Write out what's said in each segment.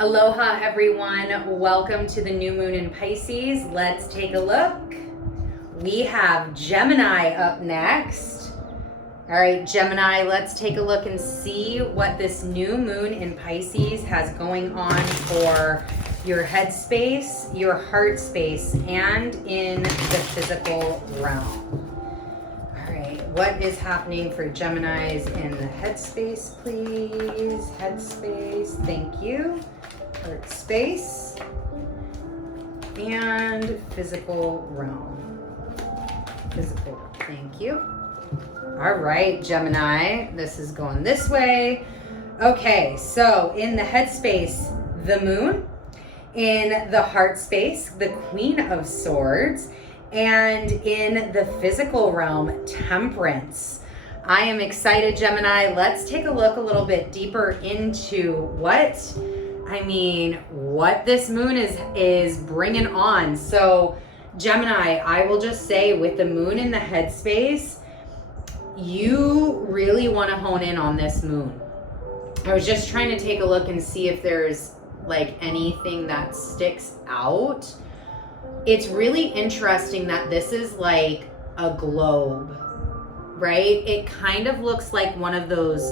Aloha everyone, welcome to the new moon in Pisces. Let's take a look. We have Gemini up next. All right, Gemini, let's take a look and see what this new moon in Pisces has going on for your head space, your heart space, and in the physical realm. All right, what is happening for Geminis in the head space, please? Head space, thank you. Heart space and physical realm. Physical, thank you. All right, Gemini, this is going this way. Okay, so in the head space, the moon. In the heart space, the Queen of Swords. And in the physical realm, Temperance. I am excited, Gemini. Let's take a look a little bit deeper into what this moon is bringing on. So Gemini, I will just say with the moon in the headspace, you really want to hone in on this moon. I was just trying to take a look and see if there's like anything that sticks out. It's really interesting that this is like a globe, right? It kind of looks like one of those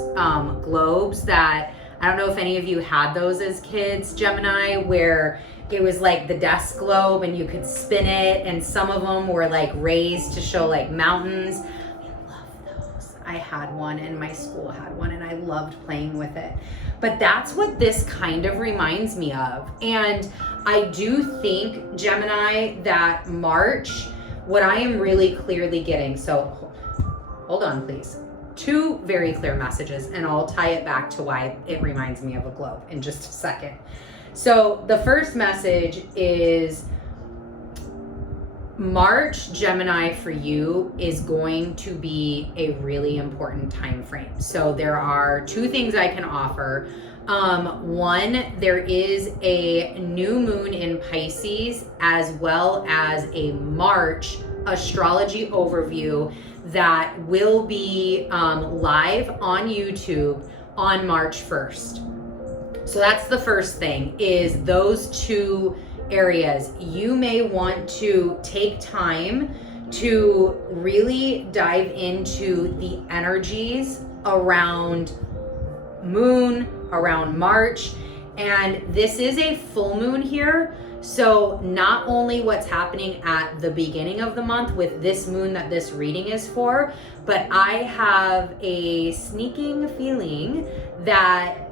globes that, I don't know if any of you had those as kids, Gemini, where it was like the desk globe and you could spin it, and some of them were like raised to show like mountains. I love those. I had one and my school had one and I loved playing with it. But that's what this kind of reminds me of. And I do think, Gemini, that March, what I am really clearly getting, so hold on please. Two very clear messages, and I'll tie it back to why it reminds me of a globe in just a second. So the first message is March, Gemini, for you is going to be a really important time frame. So there are two things I can offer. One, there is a new moon in Pisces as well as a March astrology overview that will be live on YouTube on March 1st. So that's the first thing, is those two areas. You may want to take time to really dive into the energies around moon, around March. And this is a full moon here. So not only what's happening at the beginning of the month with this moon that this reading is for, but I have a sneaking feeling that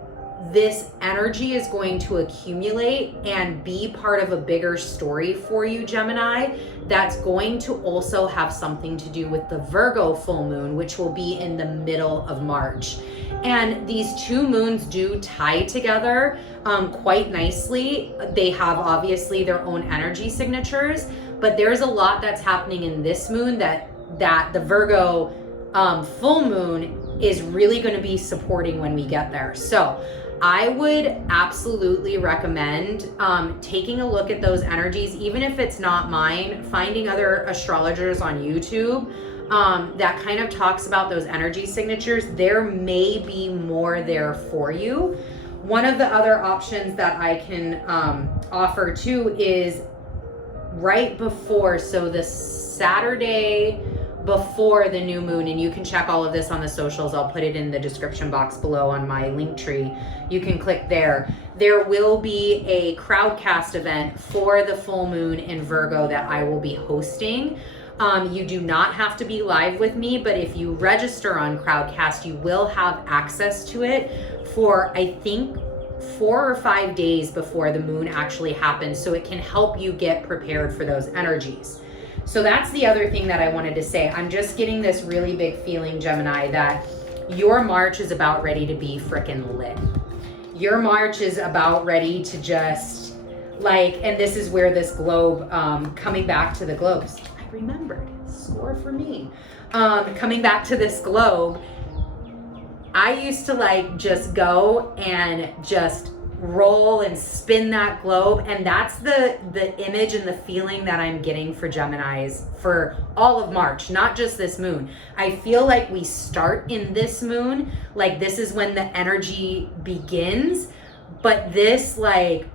this energy is going to accumulate and be part of a bigger story for you, Gemini, that's going to also have something to do with the Virgo full moon, which will be in the middle of March. And these two moons do tie together quite nicely. They have obviously their own energy signatures, but there's a lot that's happening in this moon that the Virgo full moon is really going to be supporting when we get there. So I would absolutely recommend taking a look at those energies, even if it's not mine, finding other astrologers on YouTube that kind of talks about those energy signatures. There may be more there for you. One of the other options that I can offer too is right before, so the Saturday before the new moon, and you can check all of this on the socials. I'll put it in the description box below on my link tree. You can click there. There will be a Crowdcast event for the full moon in Virgo that I will be hosting. You do not have to be live with me, but if you register on Crowdcast, you will have access to it for, I think, 4 or 5 days before the moon actually happens. So it can help you get prepared for those energies. So that's the other thing that I wanted to say. I'm just getting this really big feeling, Gemini, that your March is about ready to be freaking lit. Your March is about ready to just like, and this is where this globe, coming back to the globes, I remembered, score for me. Coming back to this globe, I used to like just go and just roll and spin that globe, and that's the image and the feeling that I'm getting for Geminis for all of March, not just this moon. I feel like we start in this moon, like this is when the energy begins, but this like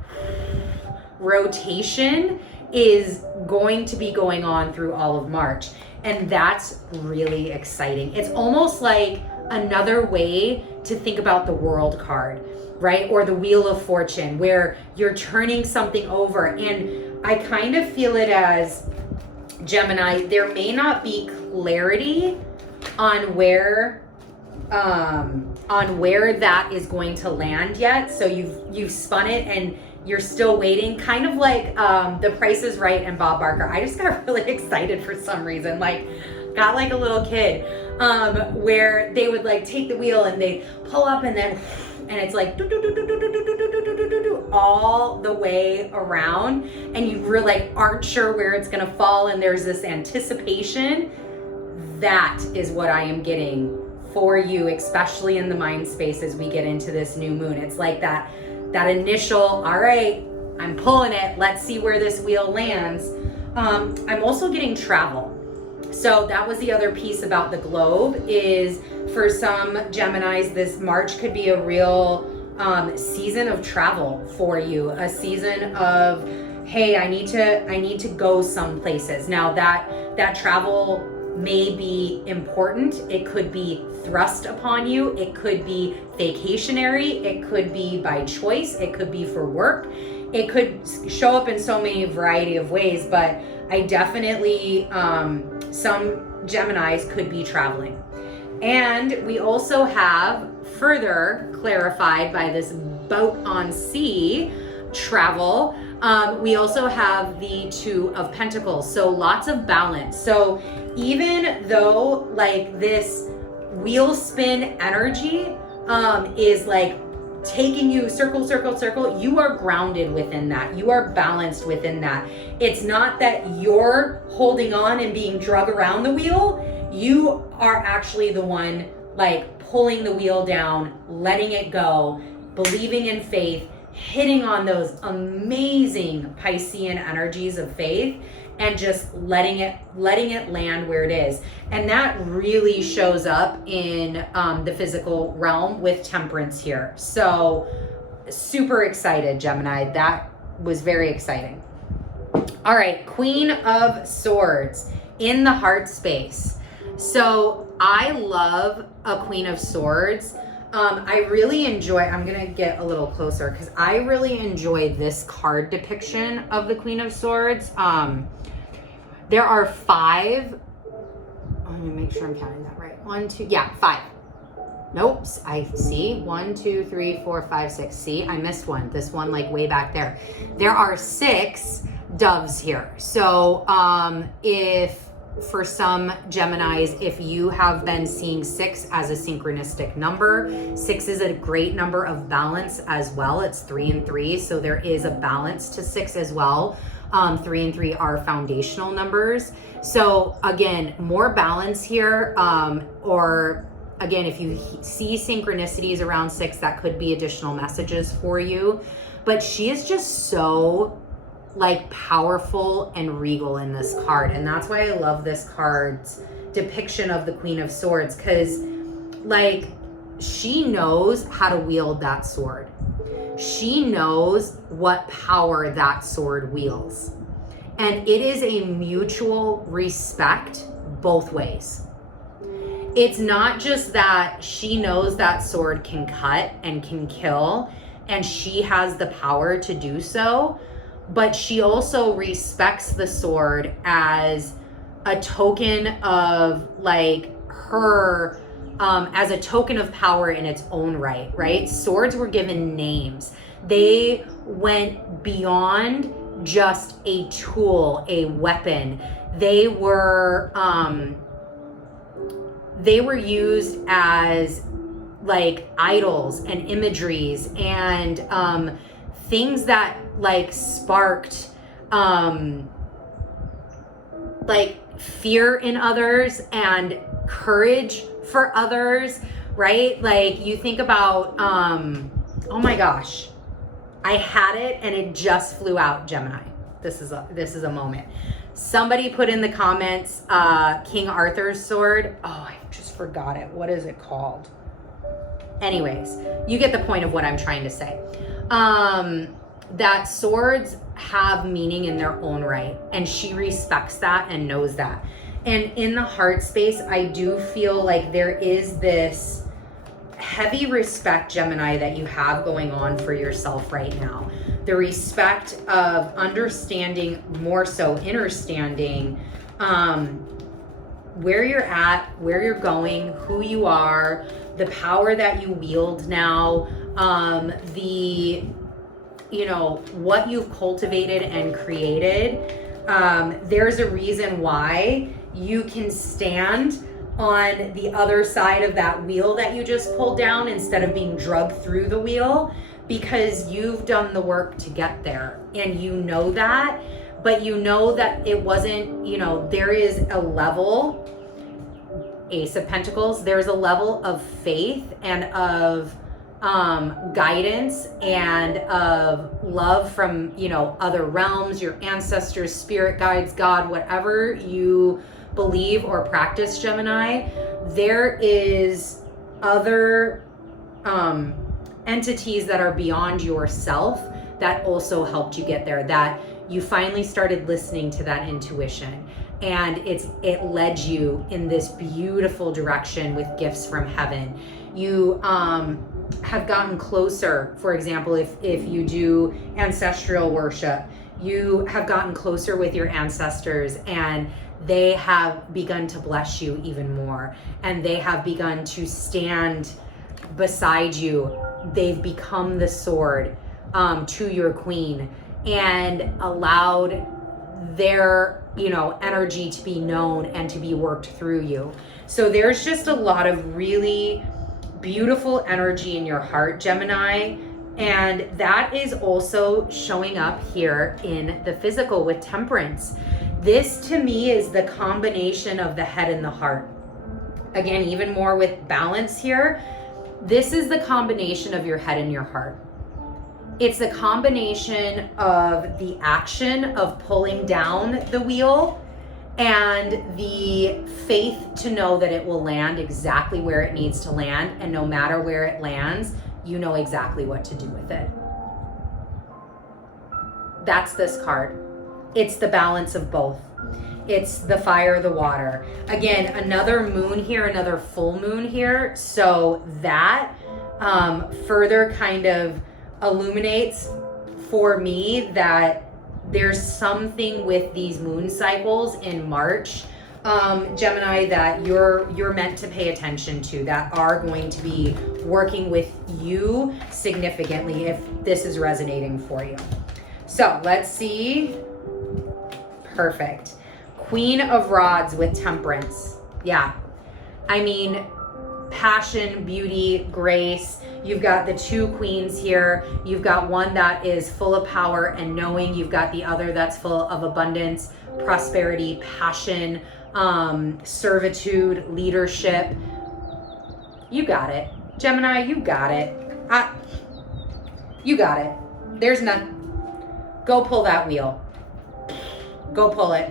rotation is going to be going on through all of March. And that's really exciting. It's almost like another way to think about the World card, right? Or the Wheel of Fortune, where you're turning something over. And I kind of feel it as, Gemini, there may not be clarity on where that is going to land yet. So you've spun it and you're still waiting, kind of like The Price is Right and Bob Barker. I just got really excited for some reason, like got like a little kid, where they would like take the wheel and they pull up and then, and it's like all the way around, and you really like aren't sure where it's gonna fall, and there's this anticipation. That is what I am getting for you, especially in the mind space as we get into this new moon. It's like that initial, all right, I'm pulling it, let's see where this wheel lands. I'm also getting travel. So that was the other piece about the globe, is for some Geminis, this March could be a real season of travel for you, a season of, hey, I need to go some places. Now that travel may be important. It could be thrust upon you. It could be vacationary. It could be by choice. It could be for work. It could show up in so many variety of ways, but I definitely, some Geminis could be traveling. And we also have, further clarified by this boat on sea travel, we also have the Two of Pentacles. So lots of balance. So even though like this wheel spin energy is like taking you circle, circle, circle, you are grounded within that. You are balanced within that. It's not that you're holding on and being drug around the wheel. You are actually the one like pulling the wheel down, letting it go, believing in faith, hitting on those amazing Piscean energies of faith, and just letting it land where it is. And that really shows up in the physical realm with Temperance here. So super excited, Gemini. That was very exciting. All right, Queen of Swords in the heart space. So I love a Queen of Swords. I really enjoy, I'm gonna get a little closer because I really enjoy this card depiction of the Queen of Swords. There are 5, let me make sure I'm counting that right. 1, 2, yeah, 5. Nope, I see, 1, 2, 3, 4, 5, 6. See, I missed one. This one like way back there. There are 6 doves here. So if for some Geminis, if you have been seeing 6 as a synchronistic number, 6 is a great number of balance as well. It's 3 and 3, so there is a balance to 6 as well. 3 and 3 are foundational numbers. So again, more balance here, or again, if you see synchronicities around 6, that could be additional messages for you. But she is just so like powerful and regal in this card. And that's why I love this card's depiction of the Queen of Swords, because like she knows how to wield that sword. She knows what power that sword wields. And it is a mutual respect both ways. It's not just that she knows that sword can cut and can kill, and she has the power to do so, but she also respects the sword as a token of like her, as a token of power in its own right, right? Swords were given names. They went beyond just a tool, a weapon. They were used as like idols and imageries and things that like sparked like fear in others and courage for others, right? Like you think about, oh my gosh, I had it and it just flew out, Gemini. This is a moment. Somebody put in the comments, King Arthur's sword. Oh, I just forgot it. What is it called? Anyways, you get the point of what I'm trying to say. that swords have meaning in their own right, and she respects that and knows that. And in the heart space, I do feel like there is this heavy respect, Gemini, that you have going on for yourself right now. The respect of understanding, more so understanding, where you're at, where you're going, who you are, the power that you wield now, what you've cultivated and created. There's a reason why you can stand on the other side of that wheel that you just pulled down instead of being drugged through the wheel, because you've done the work to get there, and you know that. But you know that it wasn't, there is a level, Ace of Pentacles, there's a level of faith and of guidance and of love from, other realms, your ancestors, spirit guides, God, whatever you believe or practice, Gemini. There is other entities that are beyond yourself that also helped you get there, that you finally started listening to that intuition, and it led you in this beautiful direction with gifts from heaven. You have gotten closer. For example, if you do ancestral worship, you have gotten closer with your ancestors, and they have begun to bless you even more, and they have begun to stand beside you. They've become the sword to your queen, and allowed their energy to be known and to be worked through you. So there's just a lot of really beautiful energy in your heart, Gemini, and that is also showing up here in the physical with Temperance. This to me is the combination of the head and the heart. Again, even more with balance here. This is the combination of your head and your heart. It's the combination of the action of pulling down the wheel and the faith to know that it will land exactly where it needs to land. And no matter where it lands, you know exactly what to do with it. That's this card. It's the balance of both. It's the fire, the water. Again, another moon here, another full moon here. So that further kind of illuminates for me that there's something with these moon cycles in March, Gemini, that you're meant to pay attention to, that are going to be working with you significantly if this is resonating for you. So let's see. Perfect. Queen of Rods with Temperance. Yeah. I mean, passion, beauty, grace. You've got the two queens here. You've got one that is full of power and knowing. You've got the other that's full of abundance, prosperity, passion, servitude, leadership. You got it. Gemini, you got it. You got it. There's none. Go pull that wheel. Go pull it.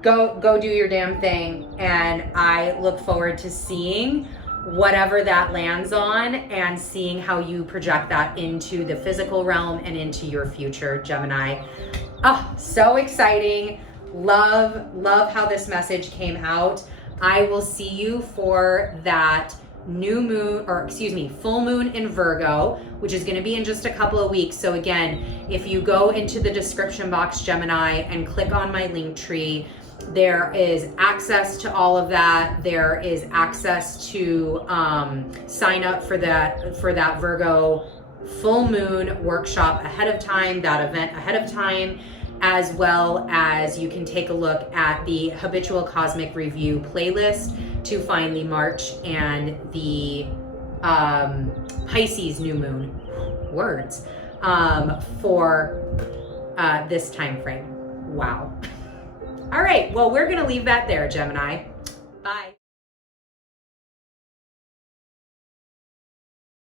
Go do your damn thing. And I look forward to seeing whatever that lands on and seeing how you project that into the physical realm and into your future, Gemini. Oh, so exciting. Love how this message came out. I will see you for that full moon in Virgo, which is going to be in just a couple of weeks. So again, if you go into the description box, Gemini, and click on my link tree, there is access to all of that. There is access to sign up for that Virgo full moon workshop ahead of time, that event ahead of time, as well as you can take a look at the Habitual Cosmic Review playlist to find the March and the Pisces new moon words for this time frame. Wow. All right, well, we're going to leave that there, Gemini. Bye.